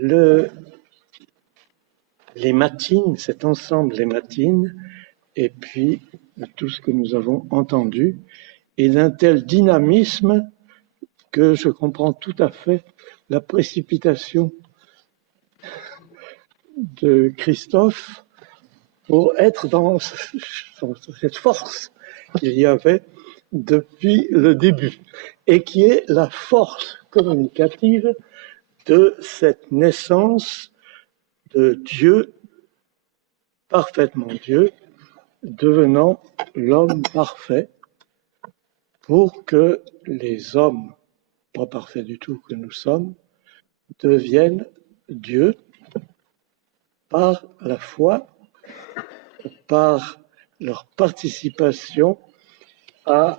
les matines, cet ensemble des matines, et puis tout ce que nous avons entendu, est d'un tel dynamisme que je comprends tout à fait la précipitation de Christophe pour être dans cette force qu'il y avait depuis le début, et qui est la force communicative de cette naissance de Dieu, parfaitement Dieu, devenant l'homme parfait, pour que les hommes, pas parfaits du tout que nous sommes, deviennent Dieu par la foi, par leur participation à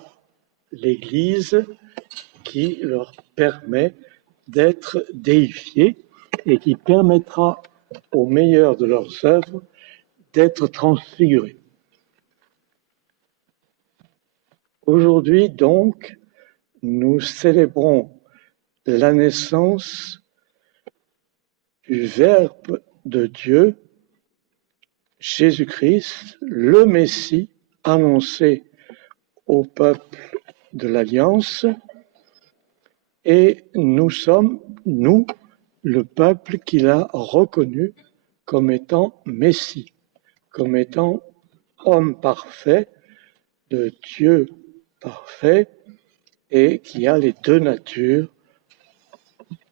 l'Église qui leur permet d'être déifiés et qui permettra au meilleur de leurs œuvres d'être transfigurés. Aujourd'hui, donc, nous célébrons la naissance du Verbe de Dieu, Jésus-Christ, le Messie annoncé au peuple de l'Alliance, et nous sommes, nous, le peuple qu'il a reconnu comme étant Messie, comme étant homme parfait, de Dieu parfait, et qui a les deux natures,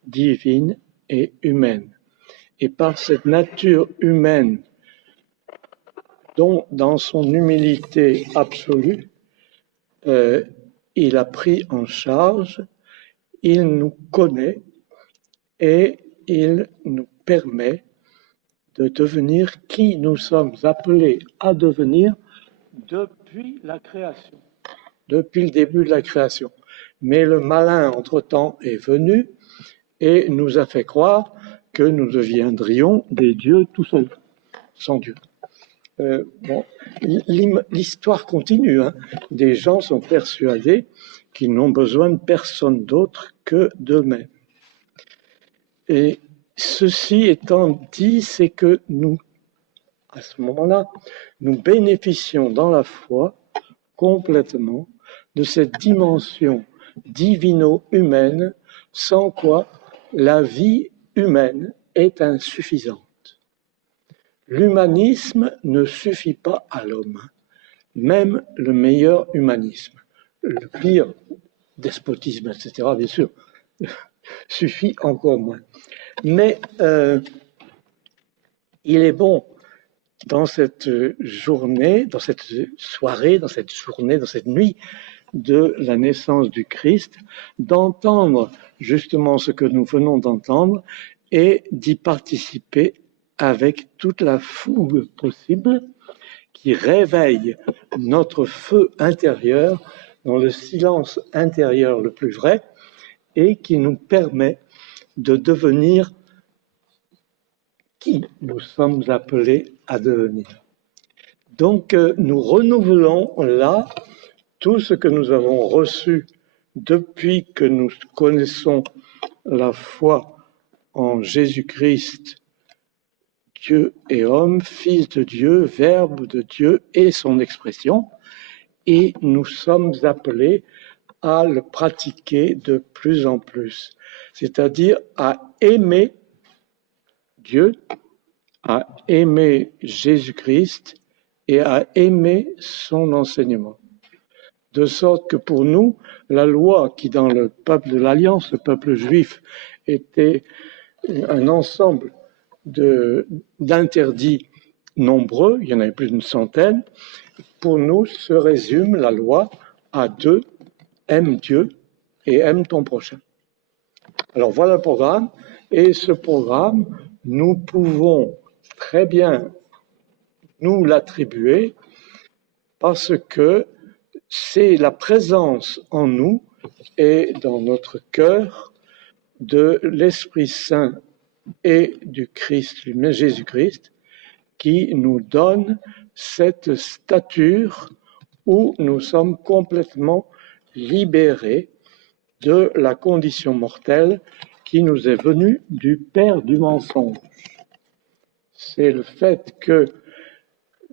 divine et humaine. Et par cette nature humaine, dont dans son humilité absolue, il a pris en charge, il nous connaît et il nous permet de devenir qui nous sommes appelés à devenir depuis la création, depuis le début de la création. Mais le malin, entre-temps, est venu et nous a fait croire que nous deviendrions des dieux tout seuls, sans Dieu. L'histoire continue. Des gens sont persuadés qu'ils n'ont besoin de personne d'autre que d'eux-mêmes. Et ceci étant dit, c'est que nous, à ce moment-là, nous bénéficions dans la foi complètement de cette dimension divino-humaine, sans quoi la vie humaine est insuffisante. L'humanisme ne suffit pas à l'homme, même le meilleur humanisme. Le pire despotisme, etc., bien sûr, suffit encore moins. Mais il est bon, dans cette journée, dans cette soirée, dans cette journée, dans cette nuit de la naissance du Christ, d'entendre justement ce que nous venons d'entendre et d'y participer avec toute la fougue possible qui réveille notre feu intérieur dans le silence intérieur le plus vrai et qui nous permet de devenir qui nous sommes appelés à devenir. Donc, nous renouvelons là tout ce que nous avons reçu depuis que nous connaissons la foi en Jésus-Christ, Dieu et homme, Fils de Dieu, Verbe de Dieu et son expression, et nous sommes appelés à le pratiquer de plus en plus, c'est-à-dire à aimer Dieu, à aimer Jésus-Christ et à aimer son enseignement. De sorte que pour nous, la loi qui dans le peuple de l'Alliance, le peuple juif, était un ensemble d'interdits nombreux, il y en avait plus d'une centaine, pour nous se résume la loi à deux: aime Dieu et aime ton prochain. Alors voilà le programme, et ce programme, nous pouvons très bien nous l'attribuer parce que c'est la présence en nous et dans notre cœur de l'Esprit Saint et du Christ, Jésus-Christ, qui nous donne cette stature où nous sommes complètement libérés de la condition mortelle qui nous est venu du père du mensonge. C'est le fait que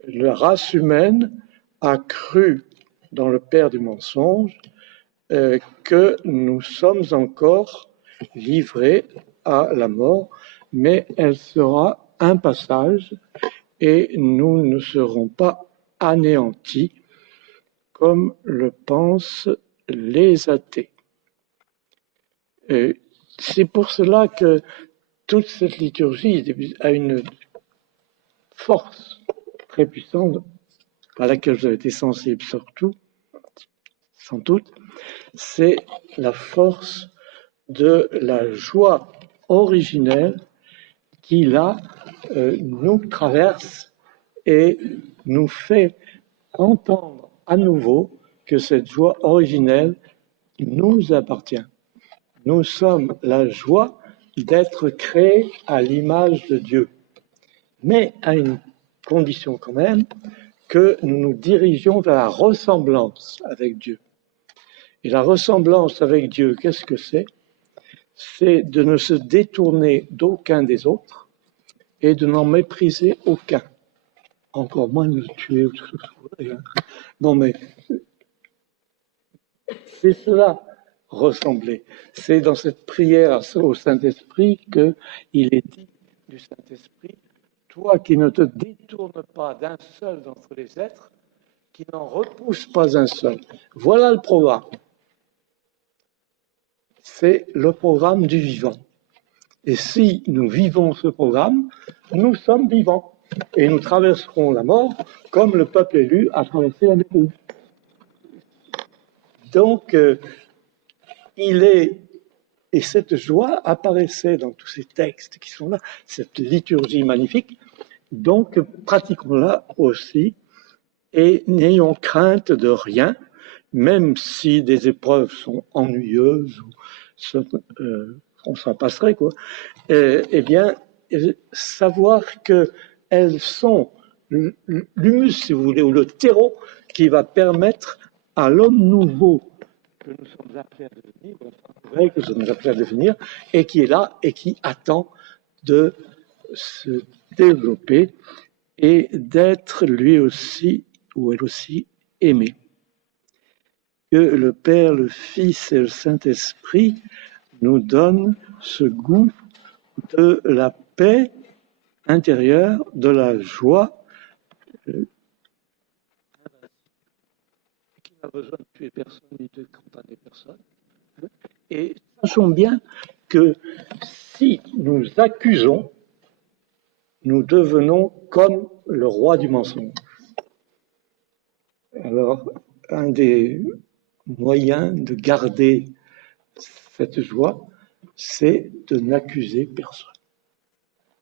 la race humaine a cru dans le père du mensonge que nous sommes encore livrés à la mort, mais elle sera un passage et nous ne serons pas anéantis comme le pensent les athées. C'est pour cela que toute cette liturgie a une force très puissante à laquelle vous avez été sensible surtout, sans doute, c'est la force de la joie originelle qui là nous traverse et nous fait entendre à nouveau que cette joie originelle nous appartient. Nous sommes la joie d'être créés à l'image de Dieu, mais à une condition quand même, que nous nous dirigeons vers la ressemblance avec Dieu. Et la ressemblance avec Dieu, qu'est-ce que c'est? C'est de ne se détourner d'aucun des autres et de n'en mépriser aucun. Encore moins de le tuer. Bon, mais c'est cela, ressembler. C'est dans cette prière au Saint-Esprit qu'il est dit du Saint-Esprit, toi qui ne te détournes pas d'un seul d'entre les êtres, qui n'en repousse pas un seul. Voilà le programme. C'est le programme du vivant. Et si nous vivons ce programme, nous sommes vivants. Et nous traverserons la mort comme le peuple élu a traversé la mer. Donc, et cette joie apparaissait dans tous ces textes qui sont là, cette liturgie magnifique. Donc, pratiquons-la aussi et n'ayons crainte de rien, même si des épreuves sont ennuyeuses, on s'en passerait, quoi. Eh bien, savoir qu'elles sont l'humus, si vous voulez, ou le terreau qui va permettre à l'homme nouveau que nous sommes appelés à devenir, que nous sommes appelés à devenir, et qui est là et qui attend de se développer et d'être lui aussi ou elle aussi aimé. Que le Père, le Fils et le Saint-Esprit nous donnent ce goût de la paix intérieure, de la joie, qui n'a besoin de tuer personne ni de condamner personne. Et sachons bien que si nous accusons, nous devenons comme le roi du mensonge. Alors, un des moyens de garder cette joie, c'est de n'accuser personne.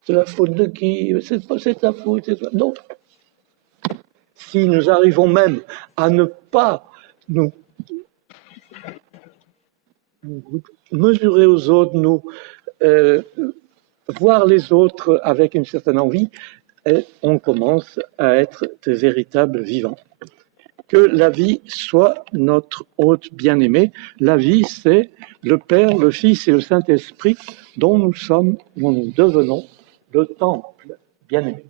C'est la faute de qui? C'est ta faute. Non. Si nous arrivons même à ne pas nous mesurer aux autres, nous voir les autres avec une certaine envie, on commence à être de véritables vivants. Que la vie soit notre hôte bien-aimé. La vie, c'est le Père, le Fils et le Saint-Esprit dont nous sommes, dont nous devenons le temple bien-aimé.